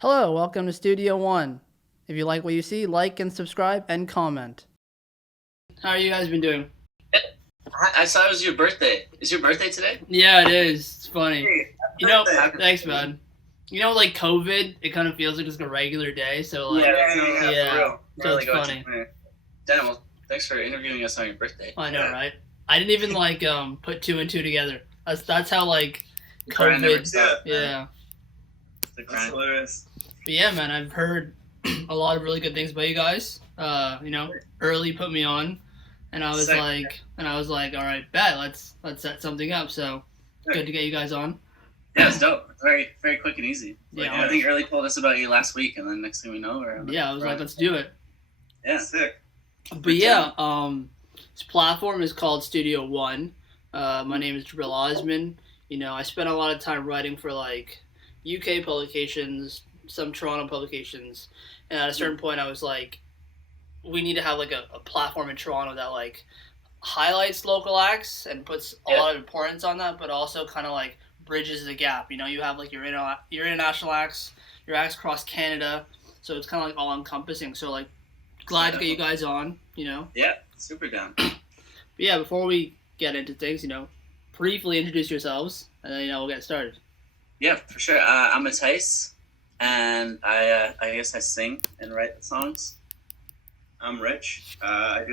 Hello, welcome to Studio One. If you like what you see, like and subscribe and comment. How are you guys been doing? I saw it was your birthday. Is your birthday today? Yeah, it is. It's funny. Hey, Thanks, bud. Like COVID, it kind of feels like just a regular day. So like, For real. so it's funny. Damn, well, thanks for interviewing us on your birthday. I know, right? I didn't even put two and two together. That's how like grind never COVID. stopped, Yeah. The grind. But yeah, man, I've heard a lot of really good things about you guys. Early put me on, and I was Sick. all right, bet let's set something up. So good to get you guys on. Yeah, it's dope. It's very, very quick and easy. Yeah. I think Early told us about you last week, and then next thing we know, we're Yeah, I was like, let's do it. yeah, sick. But yeah, this platform is called Studio One. My name is Jibril Osman. I spent a lot of time writing for like UK publications, some Toronto publications, and at a certain point, I was like, we need to have like a platform in Toronto that like highlights local acts and puts a lot of importance on that, but also kind of like bridges the gap. You have like your international acts, your acts across Canada, so it's kind of like all encompassing. So like, glad to get you guys on. Yeah, super down. But yeah, before we get into things, briefly introduce yourselves, and then we'll get started. Yeah, for sure. I'm Mathijs, and I guess I sing and write the songs. I'm Rich. I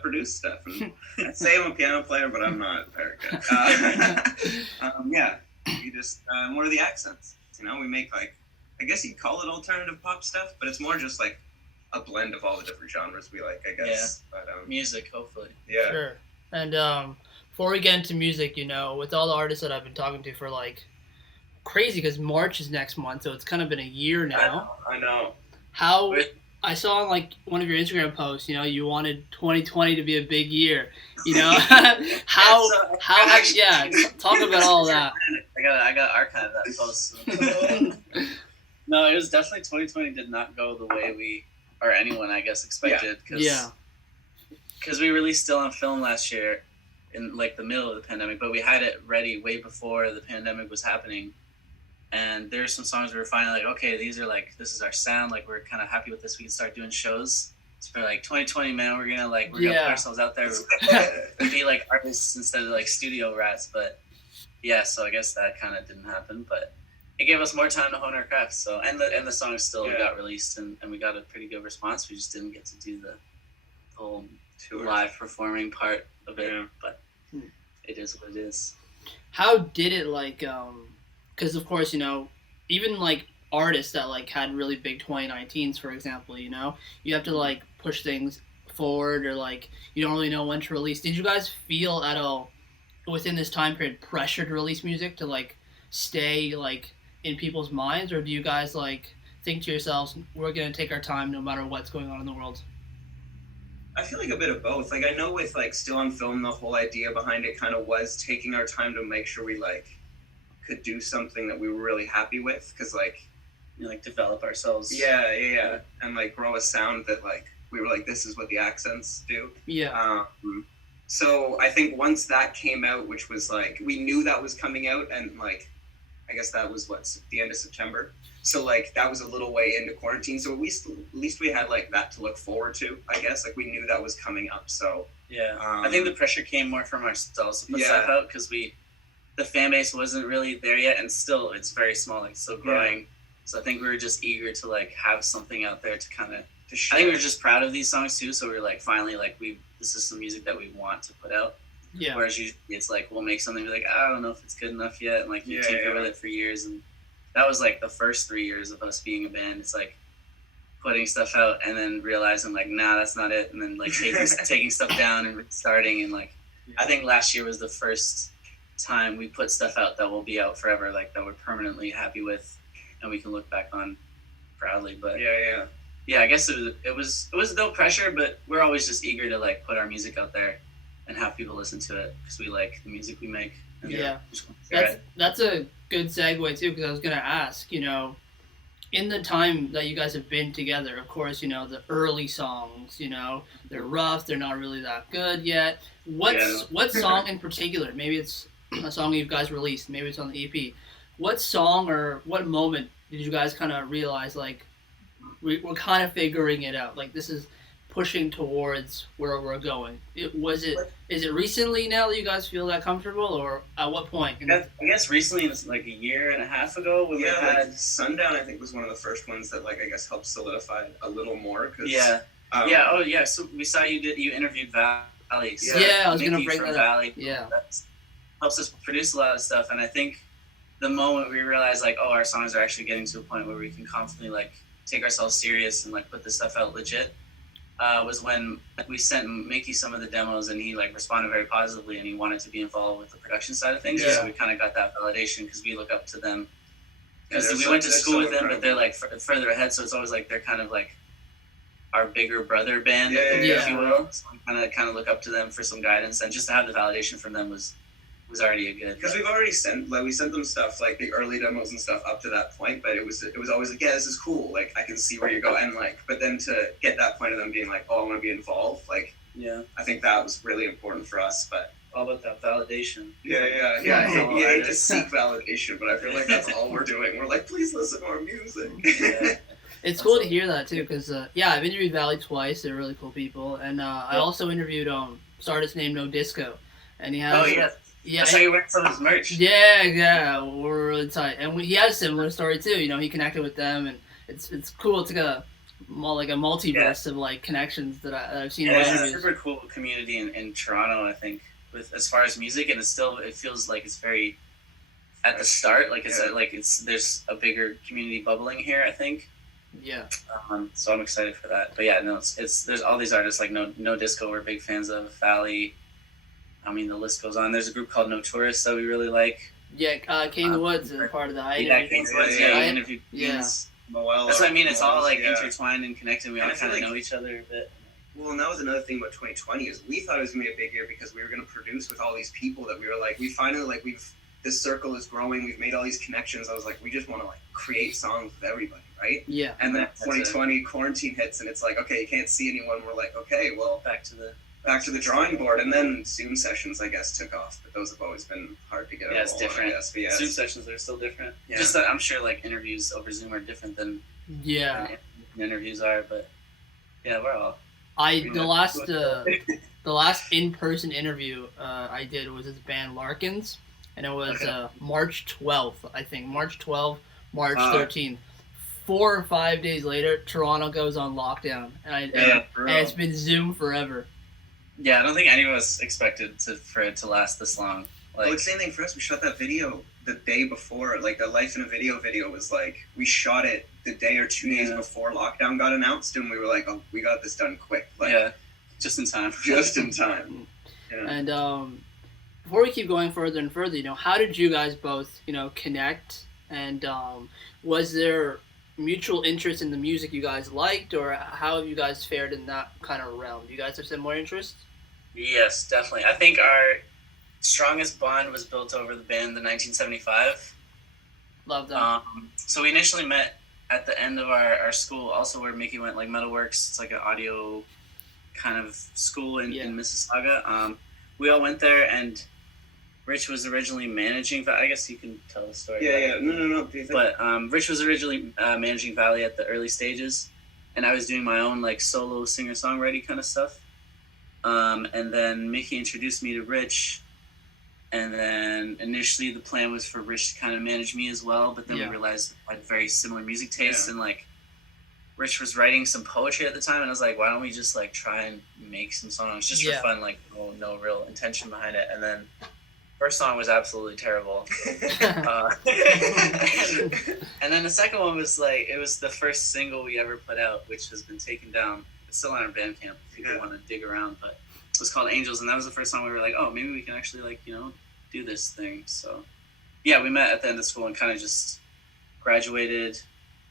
produce stuff. And I say I'm a piano player, but I'm not very good. What are the accents? We make like, I guess you'd call it alternative pop stuff, but it's more just like a blend of all the different genres we like, I guess. Yeah. But, music, hopefully. Yeah. Sure. And before we get into music, with all the artists that I've been talking to for like crazy, because March is next month, so it's kind of been a year now. I know. How I saw on like one of your Instagram posts, you wanted 2020 to be a big year. How talk about all that. I got archived that post. No, it was definitely 2020 did not go the way we or anyone I guess expected because we released Still on Film last year in like the middle of the pandemic, but we had it ready way before the pandemic was happening. And there's some songs we were finally like, okay, this is our sound. Like we're kind of happy with this. We can start doing shows. So for like 2020, man, we're gonna put ourselves out there, be like artists instead of like studio rats. But yeah, so I guess that kind of didn't happen. But it gave us more time to hone our craft. So and the song still got released and we got a pretty good response. We just didn't get to do the whole live performing part of it. Yeah. But it is what it is. How did it because of course, even like artists that like had really big 2019s, for example, you have to like push things forward or like you don't really know when to release. Did you guys feel at all within this time period pressure to release music to like stay like in people's minds, or do you guys like think to yourselves, we're gonna take our time no matter what's going on in the world? I feel like a bit of both. Like I know with like Still on Film, the whole idea behind it kind of was taking our time to make sure we like could do something that we were really happy with, because like develop ourselves. Yeah, and like grow a sound that like we were like, this is what the accents do. So I think once that came out, which was like we knew that was coming out, and like I guess that was the end of September. So like that was a little way into quarantine. So at least we had like that to look forward to. I guess like we knew that was coming up. So yeah, I think the pressure came more from ourselves to put stuff out because the fan base wasn't really there yet, and still it's very small, like still growing. Yeah. So I think we were just eager to like have something out there to kind of. I think we were just proud of these songs too. So we were like, finally, like this is some music that we want to put out. Yeah. Whereas usually it's like we'll make something, be like, I don't know if it's good enough yet, and like you tinker with it for years, and that was like the first 3 years of us being a band. It's like putting stuff out and then realizing like, nah, that's not it, and then like taking stuff down and restarting, and like I think last year was the first time we put stuff out that will be out forever, like that we're permanently happy with and we can look back on proudly. But I guess it was no pressure, but we're always just eager to like put our music out there and have people listen to it because we like the music we make. That's a good segue too, because I was gonna ask, in the time that you guys have been together, of course, the early songs, they're rough, they're not really that good yet. What song in particular, maybe it's a song you guys released, maybe it's on the EP, what song or what moment did you guys kind of realize like we're kind of figuring it out? Like this is pushing towards where we're going. Is it recently now that you guys feel that comfortable, or at what point? I guess recently, it's like a year and a half ago when we had like Sundown. I think was one of the first ones that like I guess helped solidify a little more. Cause, So we saw you interviewed Valley. So I was gonna bring that up. Valley. Yeah, that helps us produce a lot of stuff, and I think the moment we realized like, oh, our songs are actually getting to a point where we can confidently like take ourselves serious and like put this stuff out legit. Was when we sent Mickey some of the demos and he like responded very positively and he wanted to be involved with the production side of things. Yeah. So we kind of got that validation because we look up to them. Because we went to school with them, but they're like further ahead, so it's always like they're kind of like our bigger brother band, if you will. So we kind of look up to them for some guidance, and just to have the validation from them was already a good. Because we've already sent them stuff like the early demos and stuff up to that point, but it was always like, yeah, this is cool, like I can see where you're going, like, but then to get that point of them being like, oh, I want to be involved, like, I think that was really important for us. But all about that validation. You hate to seek validation, but I feel like that's all we're doing. We're like, please listen to our music. It's cool to hear that too, because I've interviewed Valley twice. They're really cool people, and I also interviewed artist named No Disco, and he has. Yeah, that's how you went from his merch. Yeah, we're really tight, and he has a similar story too. You know, he connected with them, and it's cool. It's like a multiverse of like connections that I've seen. Yeah, it's a super cool community in Toronto. I think with as far as music, and it feels like it's very at the start. Like there's a bigger community bubbling here. I think. Yeah. So I'm excited for that. But yeah, no, it's there's all these artists like No Disco we're big fans of. Valley. I mean, the list goes on. There's a group called No Tourists that we really like. Yeah, King Woods is part of that. King Woods. I interviewed. Moel. That's what I mean. It's all like intertwined and connected. We all kind of know each other a bit. Well, and that was another thing about 2020 is we thought it was gonna be a big year because we were gonna produce with all these people that we were like, we finally like this circle is growing. We've made all these connections. I was like, we just want to like create songs with everybody, right? Yeah. And then 2020 quarantine hits, and it's like, okay, you can't see anyone. We're like, okay, well, back to the drawing board, and then Zoom sessions, I guess, took off, but those have always been hard to get. Yeah, it's different. I guess, but Zoom sessions are still different. Yeah. Just that I'm sure like interviews over Zoom are different than interviews are, but yeah, we're all. The last in-person interview I did was this band Larkins, and it was March 12th, I think. March 12th, March 13th. 4 or 5 days later, Toronto goes on lockdown, and it's been Zoom forever. Yeah, I don't think any of us expected for it to last this long. Well, it's the same thing for us. We shot that video the day before. Like, the Life in a Video was like, we shot it the day or 2 days before lockdown got announced, and we were like, oh, we got this done quick. Like, just in time. Just in time. Yeah. And before we keep going further and further, how did you guys both, connect? And was there mutual interest in the music you guys liked, or how have you guys fared in that kind of realm? Do you guys have similar interests? Yes, definitely. I think our strongest bond was built over the band, the 1975. Love that. So we initially met at the end of our school, also where Mickey went, like Metalworks. It's like an audio kind of school in Mississauga. We all went there, and Rich was originally managing. I guess you can tell the story. Yeah. No. But Rich was originally managing Valley at the early stages, and I was doing my own like solo singer-songwriting kind of stuff. And then Mickey introduced me to Rich, and then initially the plan was for Rich to kind of manage me as well. But then we realized I had very similar music tastes, and like Rich was writing some poetry at the time, and I was like, why don't we just like try and make some songs just for fun, like no real intention behind it. And then first song was absolutely terrible. And then the second one was like, it was the first single we ever put out, which has been taken down. It's still on our Bandcamp if people want to dig around, but it was called Angels, and that was the first song we were like, oh, maybe we can actually like, do this thing. So yeah, we met at the end of school and kind of just graduated.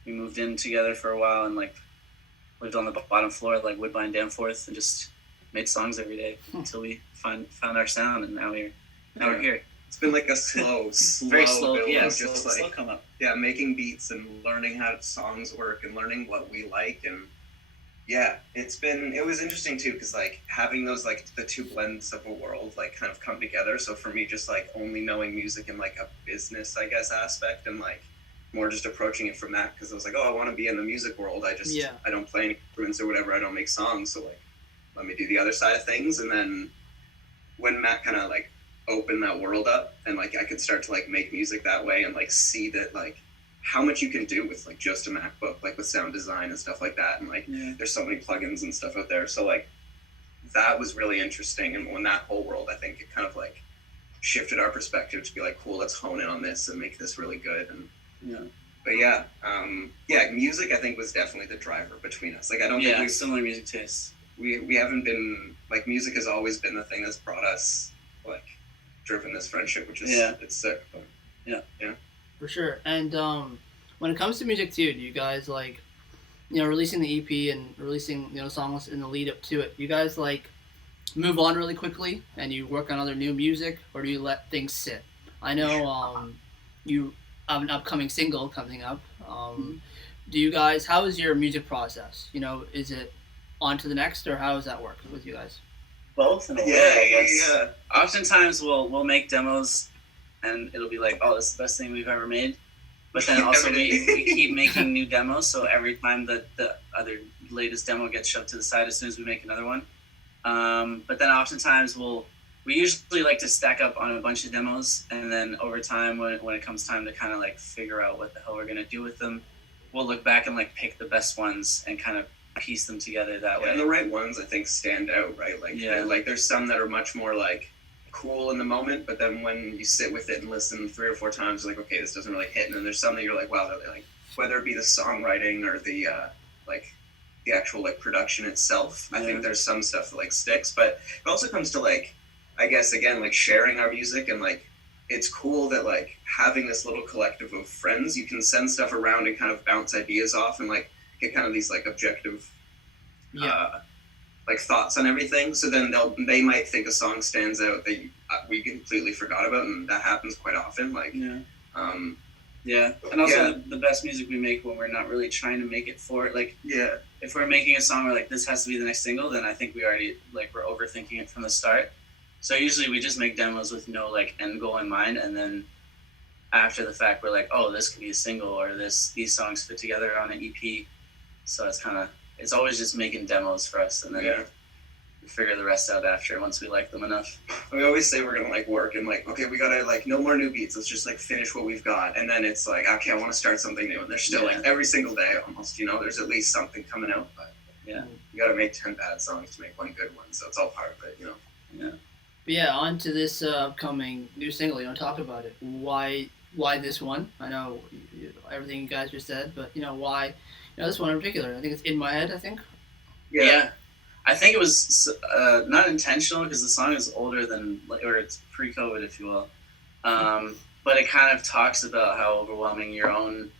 We moved in together for a while and like lived on the bottom floor at like Woodbine Danforth and just made songs every day until we found our sound, and now we're here. It's been like a slow very slow build, yeah, just slow come up. Yeah, making beats and learning how songs work and learning what we like, and it was interesting too, because like having those like the two blends of a world like kind of come together. So for me, just like only knowing music in like a business, I guess, aspect, and like more just approaching it from that, because I was like, oh, I want to be in the music world. I don't play any instruments or whatever. I don't make songs. So like, let me do the other side of things. And then when Matt kind of like opened that world up, and like I could start to like make music that way, and like see that like how much you can do with like just a MacBook, like with sound design and stuff like that. And like, there's so many plugins and stuff out there. So like, that was really interesting. And when that whole world, I think it kind of like shifted our perspective to be like, cool, let's hone in on this and make this really good. And but music I think was definitely the driver between us. Like I don't think we similar music tastes. We haven't been like, music has always been the thing that's brought us, like, driven this friendship, which is it's sick. But, yeah. For sure. And when it comes to music too, do you guys like, releasing the EP and releasing, songs in the lead up to it, you guys like move on really quickly and you work on other new music, or do you let things sit? I know you have an upcoming single coming up. Do you guys, how is your music process? Is it on to the next, or how does that work with you guys? Both in a way, I guess. Yeah. Oftentimes we'll make demos and it'll be like, oh, this is the best thing we've ever made. But then also we keep making new demos, so every time that the other latest demo gets shoved to the side as soon as we make another one. But then oftentimes we usually like to stack up on a bunch of demos, and then over time when it comes time to kind of like figure out what the hell we're gonna do with them, we'll look back and like pick the best ones and kind of piece them together that way. And the right ones I think stand out, right? Like like there's some that are much more like cool in the moment, but then when you sit with it and listen 3 or 4 times, you're like, okay, this doesn't really hit. And then there's some that you're like, wow, they're like, whether it be the songwriting or the like the actual like production itself, I think there's some stuff that like sticks. But it also comes to like, I guess again, like sharing our music, and like it's cool that like having this little collective of friends, you can send stuff around and kind of bounce ideas off and like get kind of these like objective like thoughts on everything. So then they might think a song stands out that we completely forgot about, and that happens quite often. Like and also the best music we make when we're not really trying to make it for it. Like if we're making a song, we're like, this has to be the next single, then I think we already like we're overthinking it from the start. So usually we just make demos with no like end goal in mind, and then after the fact we're like, oh, this could be a single, or these songs fit together on an EP. So it's always just making demos for us, and then we figure the rest out after once we like them enough. We always say we're gonna like work and like, okay, we gotta like no more new beats. Let's just like finish what we've got, and then it's like, okay, I want to start something new. And there's still like every single day almost, there's at least something coming out. But you gotta make 10 bad songs to make one good one. So it's all part of it, But on to this upcoming new single. Talk about it. Why this one? I know everything you guys just said, but why? This one in particular. I think it's In My Head, I think. Yeah. I think it was not intentional, because the song is older than, or it's pre-COVID, if you will. But it kind of talks about how overwhelming your own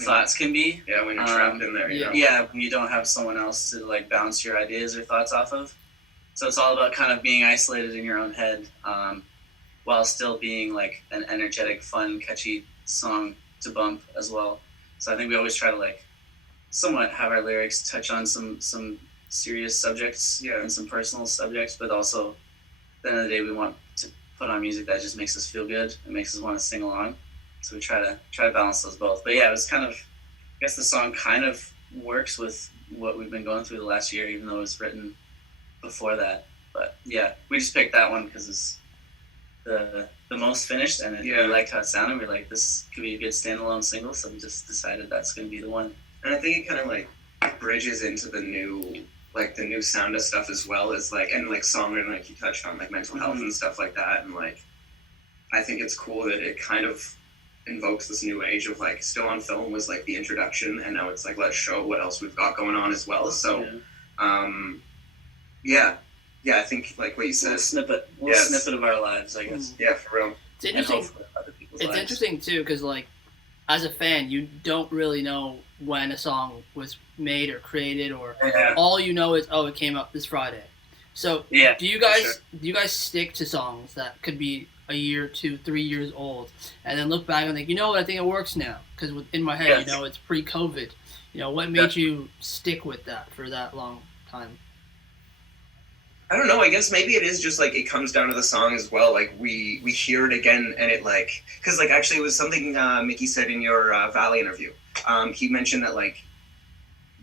thoughts can be. Yeah, when you're trapped in there. When you don't have someone else to like bounce your ideas or thoughts off of. So it's all about kind of being isolated in your own head, while still being like an energetic, fun, catchy song to bump as well. So I think we always try to like somewhat have our lyrics touch on some serious subjects and some personal subjects, but also at the end of the day we want to put on music that just makes us feel good and makes us want to sing along. So we try to balance those both. But it was kind of, I guess the song kind of works with what we've been going through the last year, even though it was written before that. But we just picked that one because it's the most finished, and we liked how it sounded. We're like, this could be a good standalone single, so we just decided that's going to be the one. And I think it kind of like bridges into the new sound of stuff as well as like, and like songwriting, like you touched on, like mental health and stuff like that. And like, I think it's cool that it kind of invokes this new age of like, Still on Film was like the introduction, and now it's like, let's show what else we've got going on as well. So I think like what you said, snippet of our lives, I guess. Yeah, for real. It's interesting. It's interesting too, because like as a fan, you don't really know when a song was made or created, or all you know is, it came out this Friday. So do you guys stick to songs that could be a year, 2, 3 years old, and then look back and think, I think it works now? Because In My Head, it's pre-COVID. What made you stick with that for that long time? I don't know. I guess maybe it is just like it comes down to the song as well. Like we hear it again, and it like because like actually it was something Mickey said in your Valley interview. He mentioned that like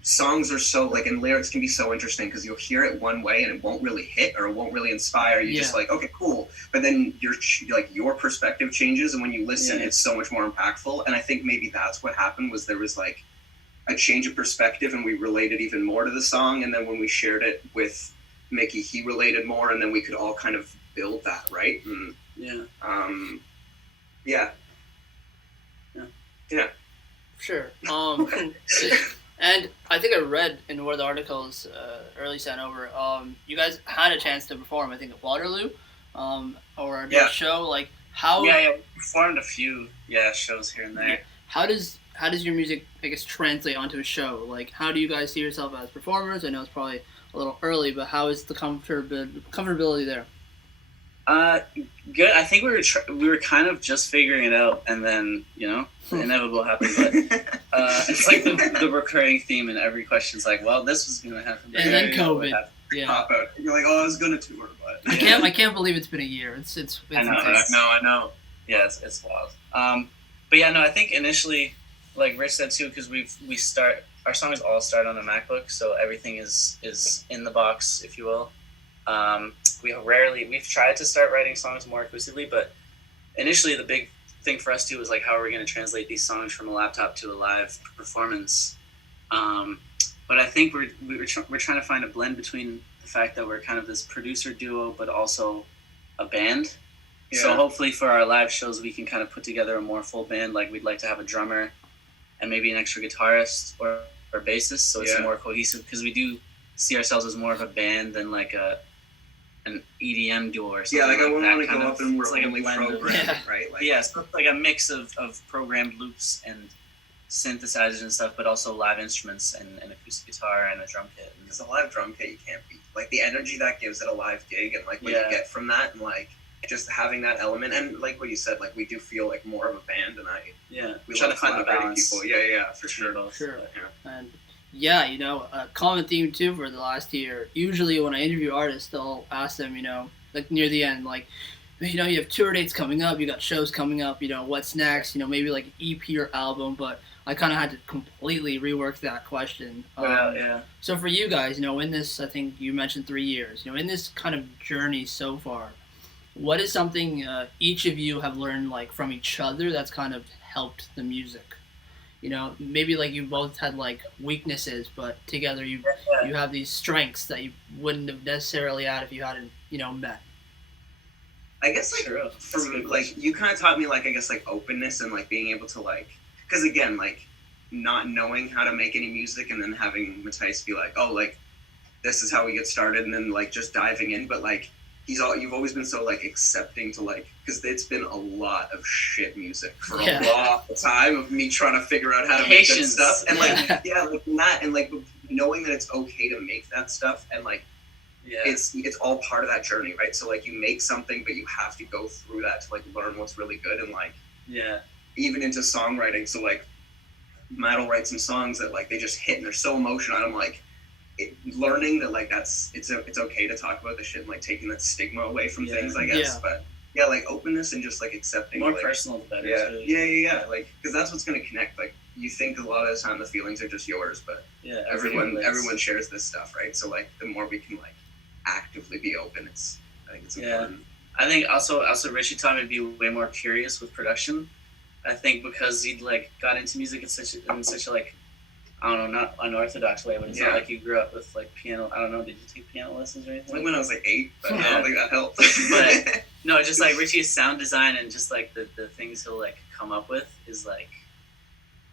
songs are so like and lyrics can be so interesting because you'll hear it one way and it won't really hit or it won't really inspire you. Just like okay, cool, but then your perspective changes, and when you listen, it's so much more impactful. And I think maybe that's what happened was there was like a change of perspective, and we related even more to the song. And then when we shared it with Mickey, he related more, and then we could all kind of build that, right? And, yeah. Sure. And I think I read in one of the articles early sent over. You guys had a chance to perform, I think, at Waterloo, or a show. Like how? Yeah, we performed a few shows here and there. Yeah. How does your music, I guess, translate onto a show? Like, how do you guys see yourself as performers? I know it's probably a little early, but how is the comfortability there? Good. I think we were kind of just figuring it out, and then the inevitable happened. But it's like the recurring theme in every question is like, well, this was gonna happen, and then COVID. Pop out. You're like, oh, I was gonna tour, but I can't believe it's been a year. It's I know. Yeah, it's wild. But yeah, no, I think initially, like Rich said too, because our songs all start on a MacBook, so everything is in the box, if you will. We've tried to start writing songs more acoustically, but initially the big thing for us too was like, how are we going to translate these songs from a laptop to a live performance? But I think we're trying to find a blend between the fact that we're kind of this producer duo, but also a band. Yeah. So hopefully for our live shows, we can kind of put together a more full band. Like we'd like to have a drummer and maybe an extra guitarist or bassist, so it's more cohesive, because we do see ourselves as more of a band than like an EDM duo or something. Yeah, like I wouldn't want to go up and we're like only programmed, right? Like, so it's like a mix of programmed loops and synthesizers and stuff, but also live instruments and an acoustic guitar and a drum kit. Because a live drum kit you can't beat. Like the energy that gives at a live gig, and like what you get from that, and like just having that element, and like what you said, like we do feel like more of a band, and we try to find the balance. People. Yeah, for sure. Sure. And a common theme too for the last year. Usually when I interview artists, they'll ask them, like near the end, like, you have tour dates coming up, you got shows coming up, what's next, maybe like EP or album, but I kind of had to completely rework that question. So for you guys, in this, I think you mentioned 3 years, in this kind of journey so far, what is something each of you have learned like from each other that's kind of helped the music? Maybe like you both had like weaknesses, but together you have these strengths that you wouldn't have necessarily had if you hadn't, met. I guess like from like you kind of taught me like I guess like openness and like being able to like, because again like not knowing how to make any music and then having Mathijs be like, oh like this is how we get started, and then like just diving in, but like you've always been so like accepting to like, because it's been a lot of shit music for a long time of me trying to figure out how to make good stuff, and like like that, and like knowing that it's okay to make that stuff, and like it's all part of that journey, right? So like you make something, but you have to go through that to like learn what's really good, and like even into songwriting. So like Matt will write some songs that like they just hit and they're so emotional, and I'm like learning that like it's okay to talk about the shit and like taking that stigma away from things, I guess. But like openness and just like accepting more like, personal the better. Yeah. Like because that's what's gonna connect. Like you think a lot of the time the feelings are just yours, but everyone shares this stuff, right? So like the more we can like actively be open, I think it's important. I think also Richie taught me to be way more curious with production. I think because he like got into music in such a like, I don't know, not unorthodox way, but it's not like you grew up with like piano. I don't know, did you take piano lessons or anything? Like when I was like 8, but I don't think that helped. But no, just like Richie's sound design and just like the things he'll like come up with is like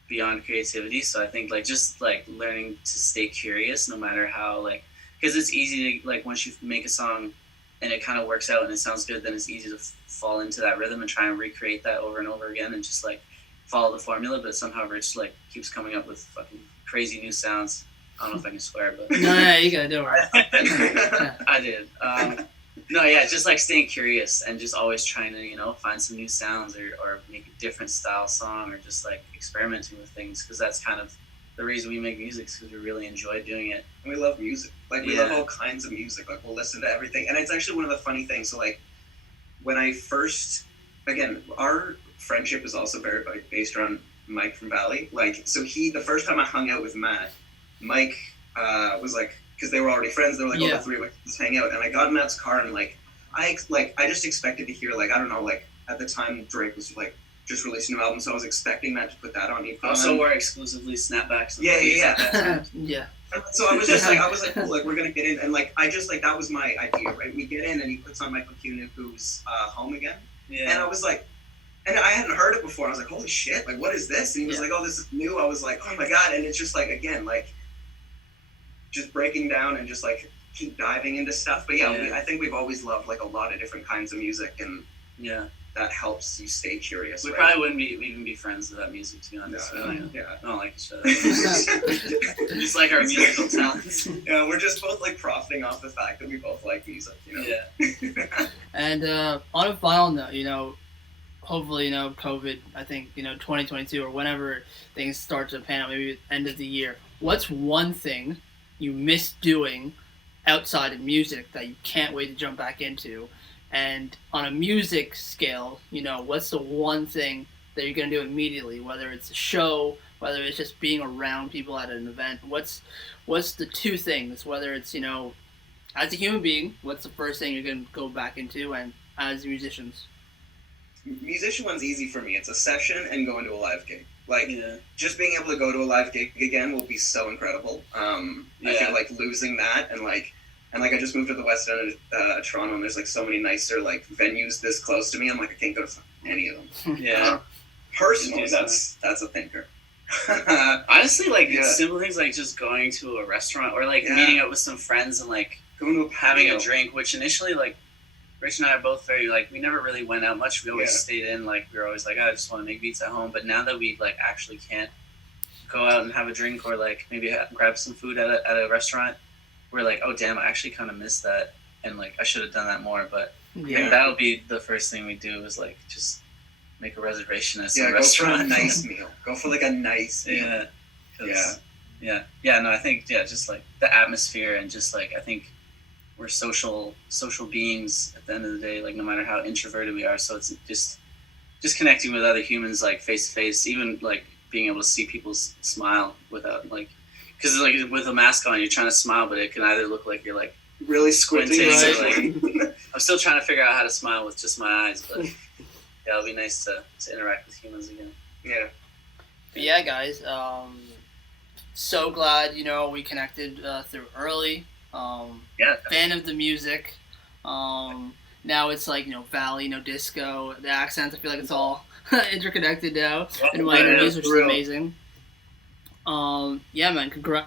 beyond creativity. So I think like just like learning to stay curious no matter how like, because it's easy to like once you make a song and it kind of works out and it sounds good, then it's easy to fall into that rhythm and try and recreate that over and over again and just like follow the formula. But somehow Rich like keeps coming up with fucking crazy new sounds. I don't know if I can swear, but no, you gotta do it. I did. Just like staying curious and just always trying to find some new sounds or make a different style song or just like experimenting with things, because that's kind of the reason we make music is because we really enjoy doing it. And we love music. Like, we love all kinds of music. Like, we'll listen to everything. And it's actually one of the funny things. So, like, when I first, again, our friendship is also very based around Mike from Valley. Like, so the first time I hung out with Matt, Mike was like, because they were already friends, they were like, the three of us just hang out. And I got in Matt's car, and like I just expected to hear, like, I don't know, like, at the time Drake was like just releasing an album, so I was expecting Matt to put that on. Also, we're exclusively snapbacks. Yeah. So I was just like, cool, like, we're gonna get in, and like, I just, like, that was my idea, right? We get in, and he puts on Michael Kiwanuku's Home Again, and I was like, and I hadn't heard it before. I was like, holy shit, like, what is this? And he was like, oh, this is new. I was like, oh my god, and it's just like, again, like, just breaking down and just like keep diving into stuff. But I think we've always loved like a lot of different kinds of music, and that helps you stay curious. We probably wouldn't even be friends without music, to be honest. I don't like each other. Just like our musical talents. Yeah, we're just both like profiting off the fact that we both like music, you know? Yeah. And on a final note, you know, hopefully, you know, COVID, I think, you know, 2022 or whenever things start to pan out, maybe end of the year, what's one thing you miss doing outside of music that you can't wait to jump back into? And on a music scale, you know, what's the one thing that you're going to do immediately, whether it's a show, whether it's just being around people at an event? What's the two things, whether it's, you know, as a human being, what's the first thing you're going to go back into, and as musicians? Musician one's easy for me. It's a session and going to a live gig. Like, just being able to go to a live gig again will be so incredible. I feel like losing that, and I just moved to the west end of Toronto, and there's like so many nicer like venues this close to me. I'm like, I can't go to any of them. Personally, that's a thinker. Honestly, like simple things like just going to a restaurant or like meeting up with some friends and like going to having a drink. Which initially, like, Rich and I are both very, like, we never really went out much. We always stayed in. Like, we were always like, I just want to make beats at home. But now that we, like, actually can't go out and have a drink or, like, maybe grab some food at a restaurant, we're like, oh, damn, I actually kind of miss that. And, like, I should have done that more. But I think that'll be the first thing we do is, like, just make a reservation at some restaurant. Go for a nice meal. Go for, like, a nice meal. No, I think, just, like, the atmosphere and just, like, I think we're social beings at the end of the day, like, no matter how introverted we are. So it's just connecting with other humans, like, face to face, even like being able to see people smile without, like, because like with a mask on, you're trying to smile, but it can either look like you're like really squinting. Like, I'm still trying to figure out how to smile with just my eyes, but it'll be nice to interact with humans again. But yeah, guys, so glad, you know, we connected through early. Fan of the music. Now it's like, you know, Valley, you know, disco, the accents. I feel like it's all interconnected now in my interviews, which is amazing. Man,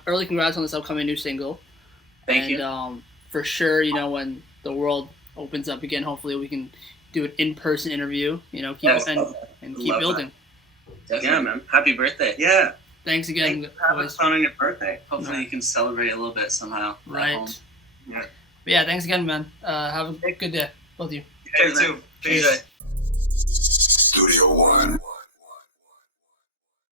early congrats on this upcoming new single. Thank you. For sure, you know, when the world opens up again, hopefully we can do an in-person interview. You know, keep building. Yeah, man. Happy birthday. Yeah. Thanks again. Have fun on your birthday. Hopefully you can celebrate a little bit somehow. Right. But yeah, thanks again, man. Have a good day, both of you. You too. Cheers. Studio One.